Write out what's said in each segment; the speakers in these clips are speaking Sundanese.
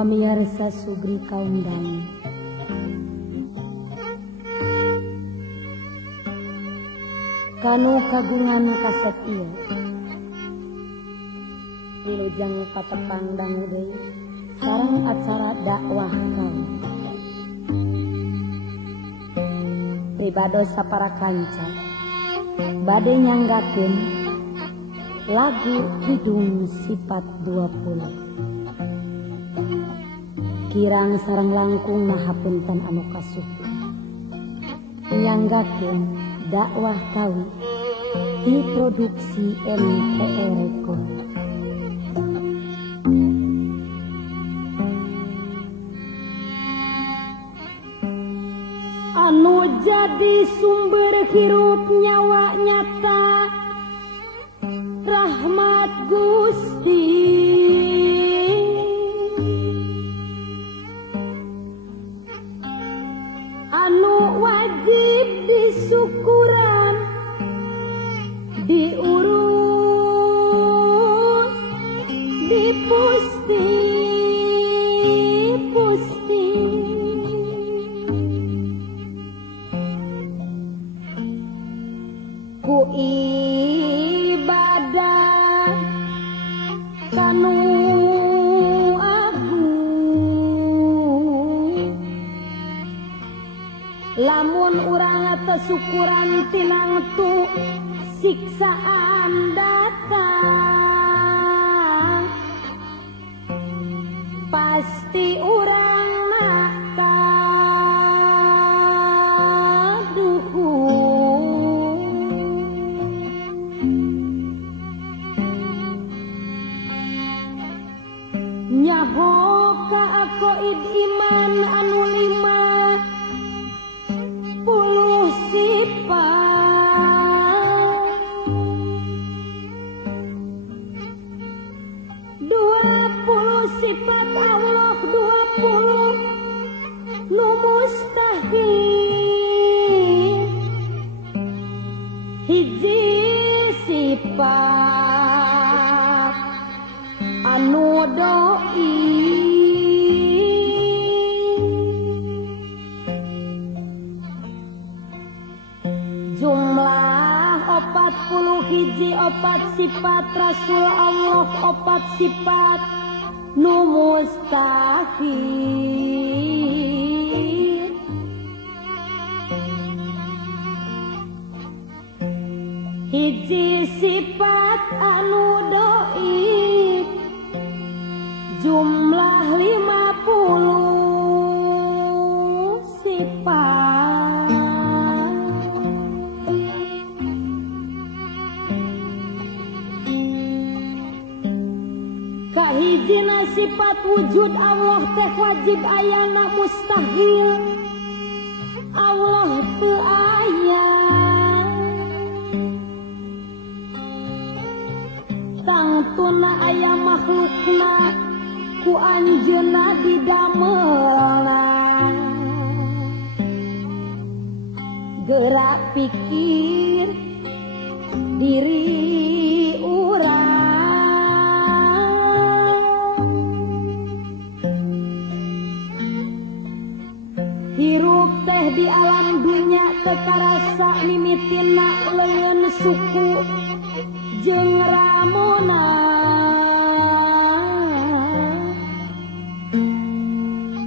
Pamiarsa sugri kaum dangu, kanu kagungan kasetia, wilujeng patepang dangu deui sareng acara dakwah kaum. Pribados sapara kanca bade nyanggakeun lagu Kidung Sifat 20. Kirang sareng langkung mahapunten anu kasuhun nyanggakeun dakwah kawi diproduksi MTE Record. Anu jadi sumber hirup nyawa nyata rahmat Gusti, anu wajib disyukuran diurus dipusti ku ibadah kanu agung. Lamun urang teu syukuran tinang tu siksaan datang, pasti urang nyaho ka aqaid iman anu 50 sifat, 20 sifat Allah, 20 nu mustahil, hiji sifat anu doi, jumlah 40 hiji 4 sifat Rasul Allah, 4 sifat nu mustahil, hiji sifat anu doi, jumlah 50 sifat. Kahijina sifat wujud Allah teh wajib ayana mustahil Allah teu aya, tangtuna aya makhlukna ku anjeunna didamelna, gerak pikir diri urang, hirup teh di alam dunya teu karasa mimitina leun suku jeung ramona,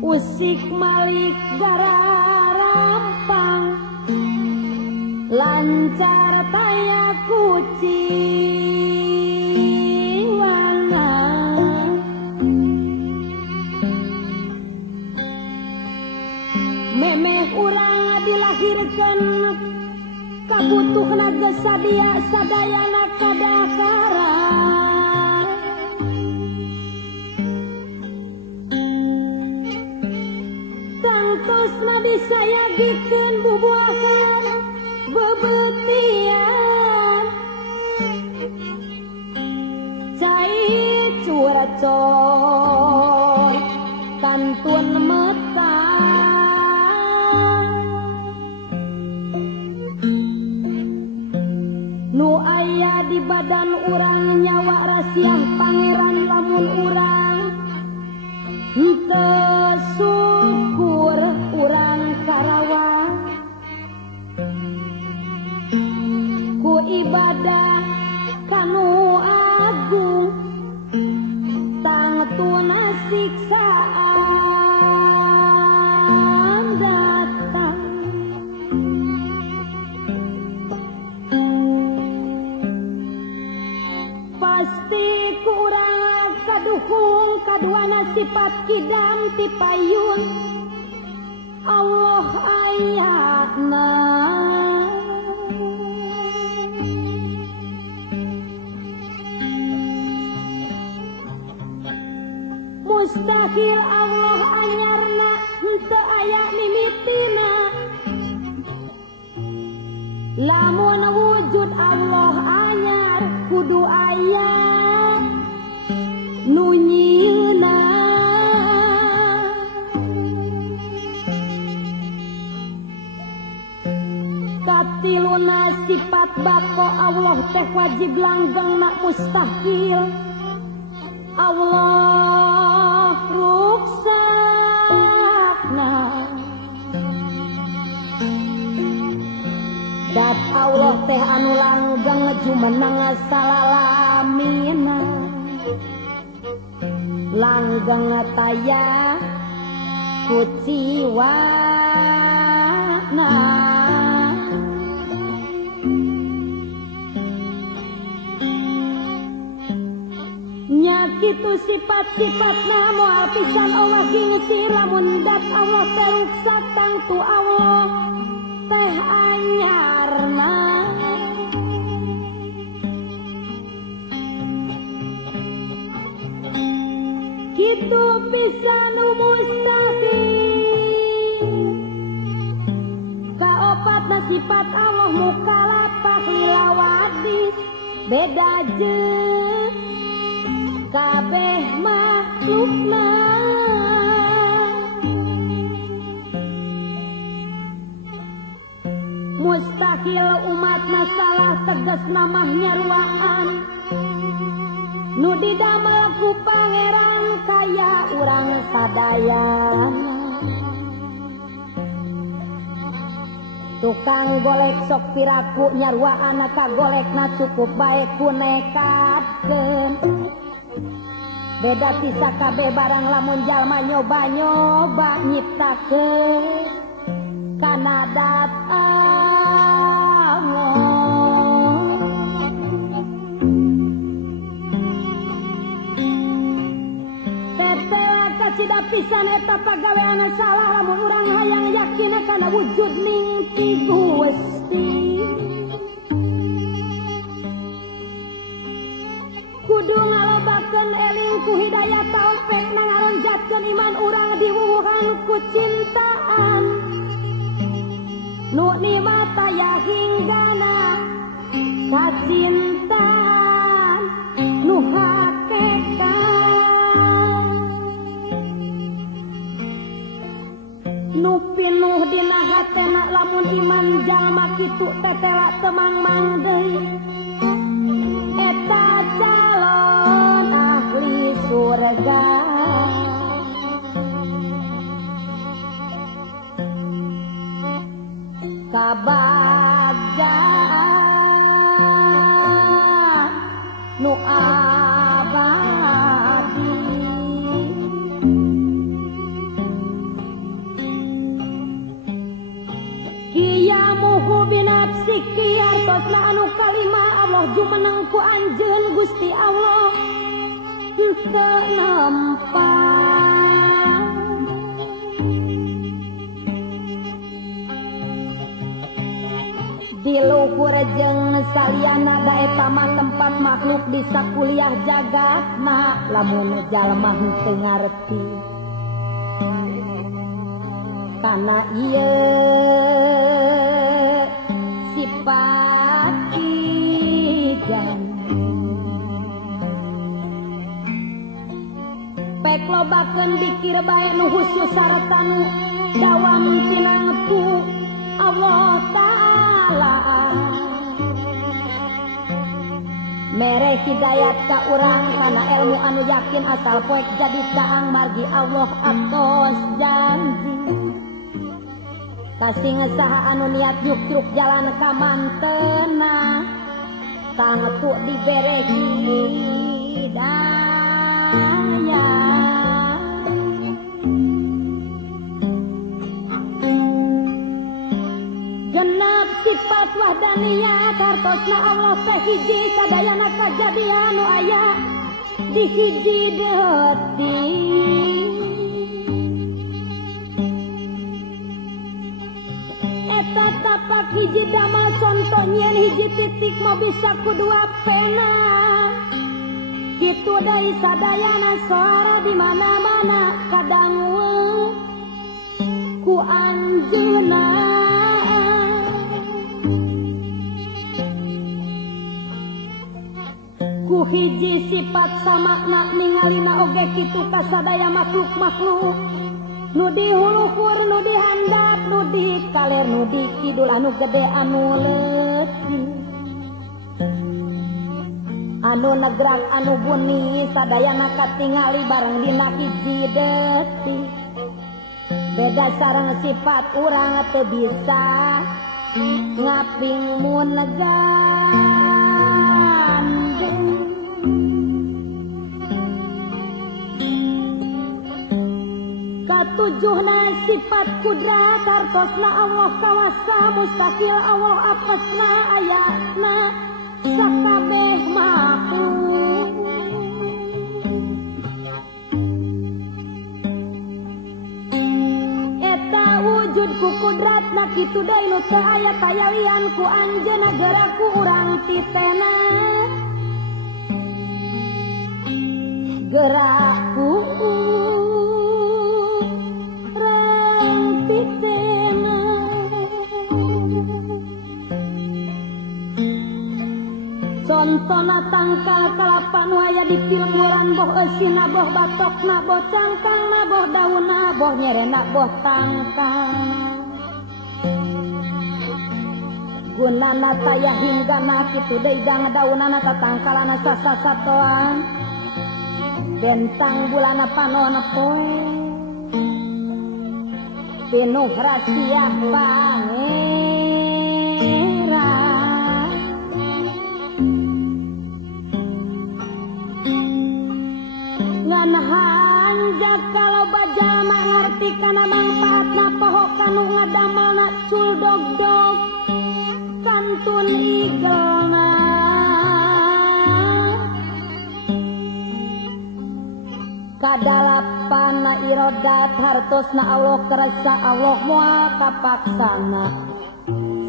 usik malik gararampang lancar taya kucingana, memeh urang dilahirkeun kabutuhna geus sadia sadayana kadakaran, tangtosna disayagikeun bubuahan bebetian, cai curcol kantun metang, nu aya di badan urang nyawa rasiah pangeran lamun urang henteu syukur urang karawang ku ibadah kanu agung tangtuna siksaan datang pasti ku urang kaduhung kaduana sifat kidam ti payun Allah ayatna mustahil Allah anyarna henteu aya mimitina lamun wujud Allah anyar kudu aya nu nyieuna katiluna sifat bako Allah teh wajib langgeng nak mustahil Allah ruksakna dat Allah teh anu langgeng jumeneng salalamina langgeng taya kuciwana kitu sifat-sifatna moal pisan Allah gingsi lamun dat Allah teruksak tangtu Allah teh anyarna kitu pisan mustahil kaopatna sifat Allah mukalafah lilawadis beda jeung kabeh makhlukna mustahil umatna salah tegas namah nyaruaan nu didamel ku pangeran kaya urang sadayana tukang golek sok piraku nyaruaan kagolekna cukup bae ku nekatkeun beda tisa kabeh barang lamun jalma nyoba-nyoba nyiptakeun kana dat Allah teteh kacida pisan eta pagaweana salah lamun urang hayang yakin kana wujud ning ti Gusti kudu ngalobakeun eling ku hidayah taufik nangaronjatkeun iman urang diwuwuhan ku cintaan nu nimata ya hinggana kacintaan nu hakikat nu pinuh dina hatena lamun iman jalma kitu tetela temang-mang deui eta calon ahli surga kabagjaan nu abadi kiyamuhu binafsi kiyartosna anu kalimah Allah jumeneng ku anjeun Gusti Allah teu nampak di luhur jeung saliyana da eta mah tempat makhluk di sakuliah jagatna lamun jalma teu ngarti kana ieu sifat ijan pek lobakeun dikir bae nu khusus sarta nu dawam tinangtu Allah Ta'ala mere hidayat ka urang kana ilmu anu yakin asal poek jadi caang margi Allah atos janji kasih ngesaha anu niat yuk jalan ka mantena tangtu dibere hidayah genep sifat wahdaniyah kartosna Allah teh hiji sadayana kajadian nu aya di hiji detik eta tapak hiji damel contoh nyieun hiji titik mau bisa kudua pena kitu deui sadayana suara di mana-mana kadang ku anjeunna ku hiji sifat samakna ningalina oge kitu kasadaya makhluk-makhluk nu dihulukur nu dihandap nu dikaler nu dikidul anu gede anu leutik anu negrak anu buni sadayana katingali bareng dina hiji detik beda sareng sifat urang teu bisa ngaping mun tujuhna sifat kudrat kartosna Allah kawasa mustaqil Allah apesna ayatna sakabeh makhluk eta wujud ku kudratna kitu deui nu teu aya tayalian ku anjeunna geuraku urang titena geuraku contona tangkal kelapa nu aya di pilmuran boh eusina boh batokna boh cangkangna boh daunna boh nyerena boh tangkal gunana taya hinggana kitu deui dang daunana tatangkalana sasatoan bentang bulana panona poe penuh rahasia pangeran ngan hanjak kalau bajama ngarti kana mangpaatna poho kanu ngadamelna cul dog-dog kantun igelna kadalapan irodat hartosna Allah kerasa Allah moal kapaksana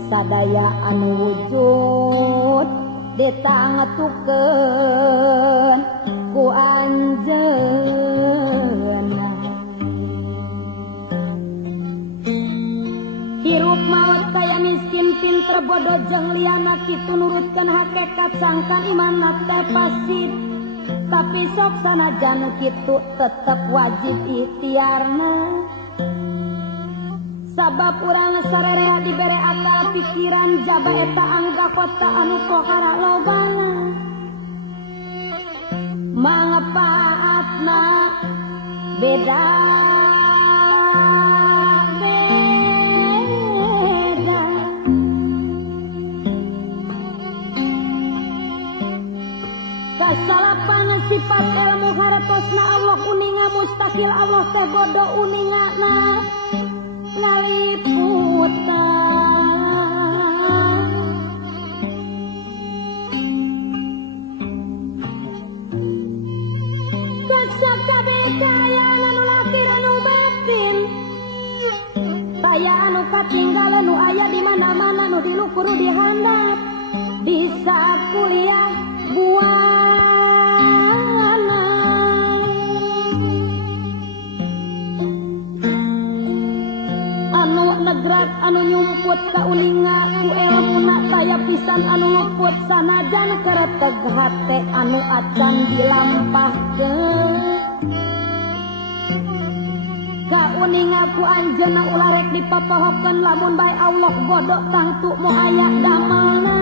sadaya anu wujud ditangetukeun ku anjeunna hirup maut kaya miskin pinter bodoh jeung liana kitu nurutkeun hakikat sangkan imanna teh pasit tapi sok sanajan kitu tetep wajib ikhtiarna sabab urang sararea dibere akal pikiran jaba eta angga kota anu pohara lobana manfaatna beda kasalapan sifat ilmu hartosna Allah uninga mustaqil Allah teh bodoh uningana ngaliputan kasakabeh kaayaan anu lahir anu batin taya anu katinggalan nu aya di mana-mana nu dilukuru dihandap di sakuliah buana anu negrak anu nyumput ka uninga ku ilmuna taya pisan anu luput sanajan kereteg hate anu acan dilampahkeun ka uninga ku anjeunna ulah rek dipapohokeun lamun bae Allah bodoh tangtu moal aya damelna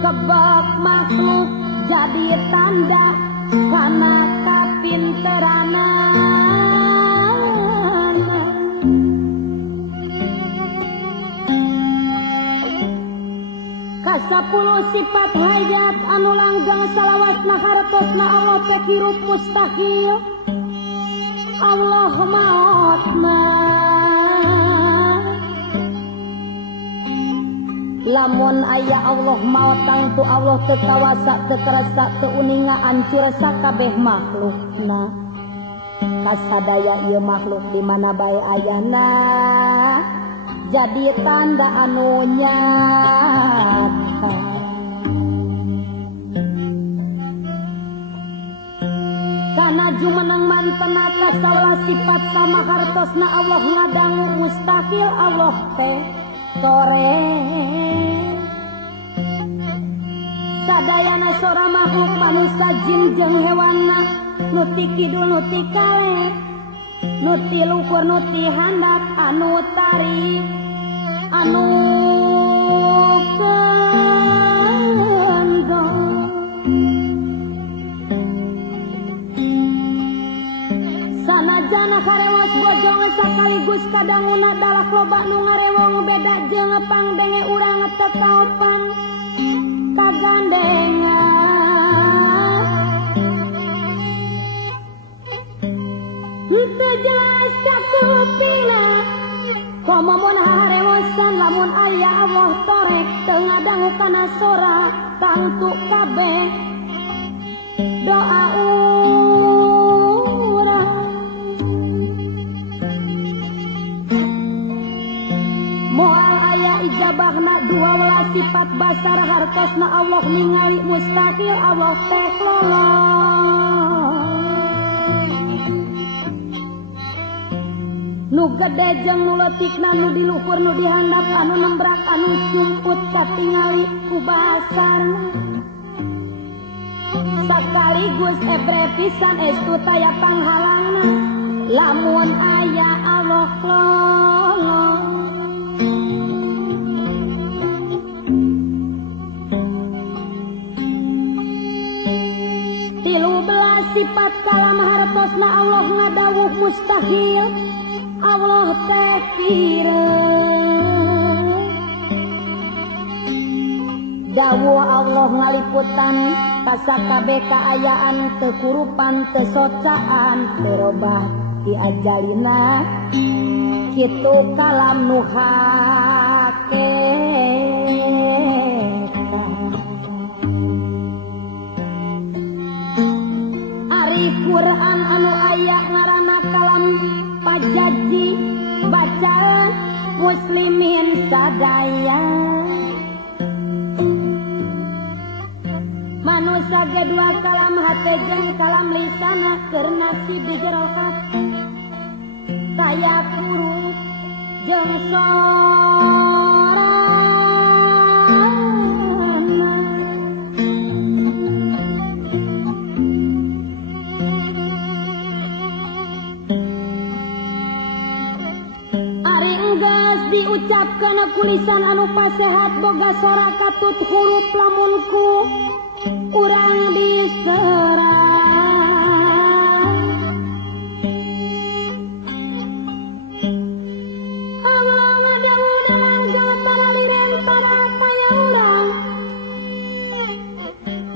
kebak makhluk jadi tanda kana kapinteranan kasapuluh sifat hayat anu langgang salawatna hartosna Allah teh hirup mustahil Allah maotna lamun aya Allah maot tangtu Allah teu kawasa teu karasa teu uninga ancur sakabeh makhlukna kasadaya ieu makhluk di mana bae ayana jadi tanda anu nyata kana jumeneng mantena kasawala sifat sama hartosna Allah ngadangu mustahil Allah teh sore sadayana sora makhluk manusia jin jeung hewanna nu ti kidul nu ti kaler nu ti luhur nu ti handap anu tarik anu kendor sanajana karewos bojong sakaligus kadanguna dalak loba nu ngarewong beda jeung pangdenge urang teu kaopan kagandengan teu jelas sakupina komo mun harewosan lamun aya Allah torek teu ngadangu kana sora tangtu kabeh doa urang moal aya ijabahna dua welas sifat basar hartosna Allah ningali mustahil Allah teh nu gede jeung nu leutikna nu di luhur nu di handap anu nembrak anu cumput katingali ku basarna sakaligus ebre pisan estu taya panghalangna lamun aya Allah lolong tilu belas sifat kalam hartosna Allah ngadawuh mustahil Allah teh pireuh dawuh Allah ngaliputan ka sakabeh kaayaan teu kurupan teu socaan teu robah ti ajalina kitu kalam nu ari Quran anu aya ngaranna kalam pajaji bacaan muslimin sadaya manusia gedua kalam hate jeung kalam lisana keur nasib di jero hati kaya huruf jeung sorana ari enggeus diucapkeun kulisan anu pasehat boga sora katut huruf lamunku urang diserang Allah ngadawuh dalam jalan liren para tanya urang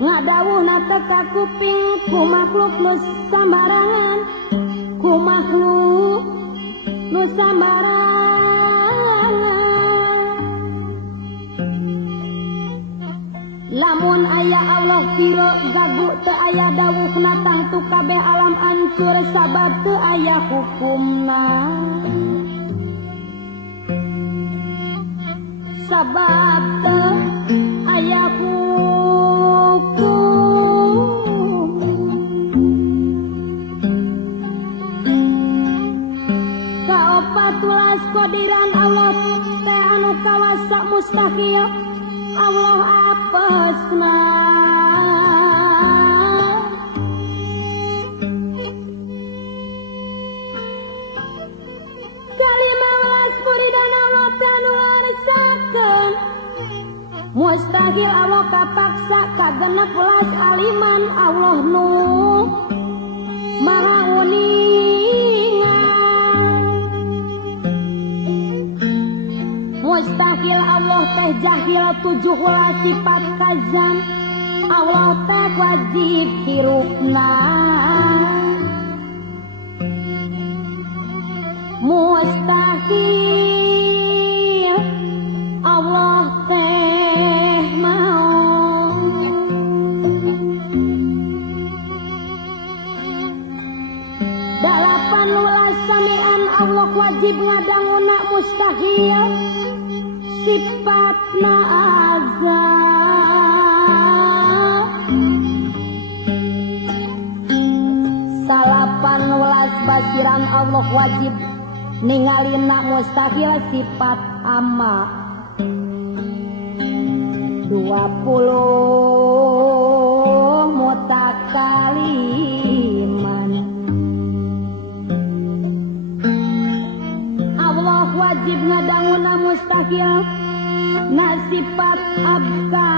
ngadawuhna teu ka kuping ku makhluk nu sambarangan ku makhluk nu sambarangan lamun aya Allah piro gagu teu aya dawuhna tangtu kabeh alam ancur sabab teu aya hukumna sabab teu aya hukum kaopat welas qadiran Allah teh anu kawasa mustahil Allah apesna kalimah was muridan Allah tanularsakeun kapaksa kagenep welas aliman Allah nu maha uningan mustahil Allah teh jahil 17 sifat kazan Allah teh wajib hirupna mustahil Allah teh mau dalapan ulas samian Allah wajib ngadanguna mustahil sifatna azab salapan ulas basiran Allah wajib ningalina mustahil sifat ama 20 mutakaliman Allah wajib ngadanguna mustahil na sifat abka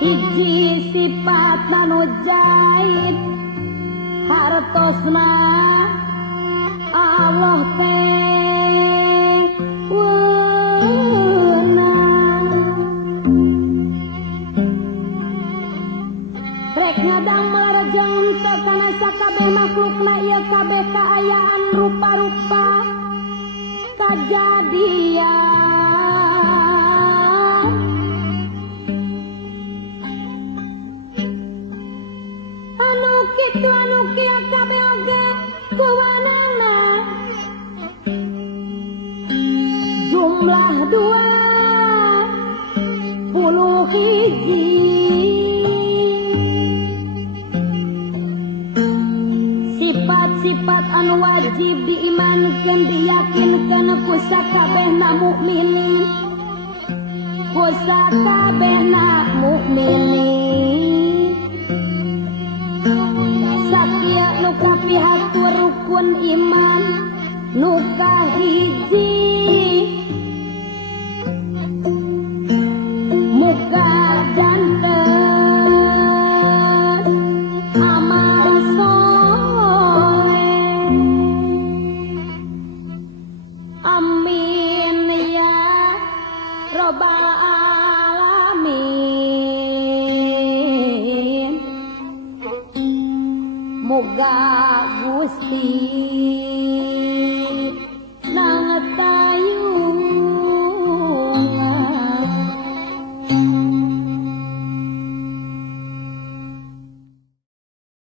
hiji sifat nanu jaid hartosna Allah teh weunang rek ngadang melarajang teu kana sakabeh makhlukna ieu kabeh kaayaan rupa-rupa kajadian anu kitu anu kieu kabeh oge kuwanana jumlah 20 hiji sifat-sifat anu wajib diimankeun diyakinkeun ku sakabehna mukminin ku sakabehna mukminin sakieu nu kapihatur rukun iman nu kahiji muka janten amal soleh amin ya robbal alamin muga Gusti